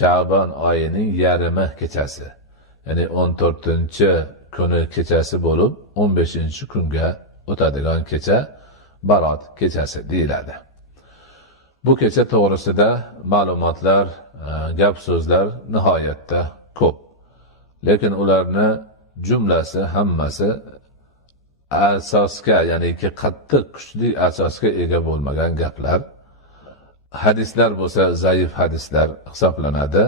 Sha'ban oyining yarimi kechasi, ya'ni 14-kuni kechasi bo'lib, 15-kunga o'tadigan kecha Barot kechasi deyiladi. Bu kecha to'g'risida ma'lumotlar, gap so'zlar nihoyatda ko'p. Lekin ularni jumlasi, hammasi asosga, ya'ni ki qattiq kuchli asosga ega bo'lmagan gaplar. Hadislar bo'lsa zaif hadislar hisoblanadi.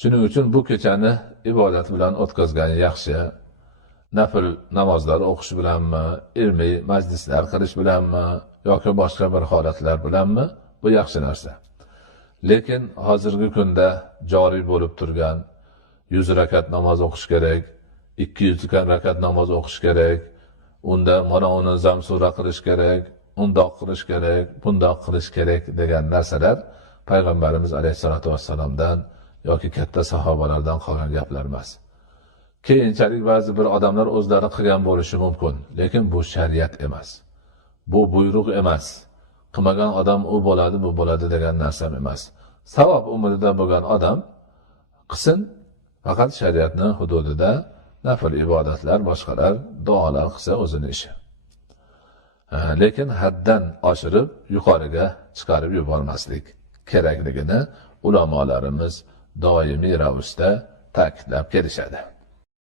Shuning uchun bu kechani ibodat bilan o'tkazgan yaxshi. Nafl namozlar o'qish bilanmi, ilmiy majlislar qilish bilanmi yoki boshqa bir holatlar bilanmi, bu yaxshi narsa. Lekin hozirgi kunda joriy bo'lib turgan 100 rakat namoz o'qish kerak, 200 rakat namoz o'qish kerak, unda mana uni zamsura qilish kerak, undoq qilish kerak, bundoq qilish kerak degan narsalar payg'ambarimiz alayhisolatu vassalomdan yoki katta sahobalardan qolgan gaplar emas. Keyinchalik ba'zi bir odamlar o'zlari qilgan bo'lishi mumkin, lekin bu shariat emas. Bu buyruq emas. Qilmagan odam u bo'ladi, bu bo'ladi degan narsa emas. Savob umrida bo'lgan odam qilsin, faqat shariatning hududida nafl ibodatlar, boshqalar duolar qilsa o'zini ishi. Lekin haddan oshirib yuqoriga chiqarib yubormaslik kerakligini ulamolarimiz doimiy ravishda ta'kidlab kelishadi.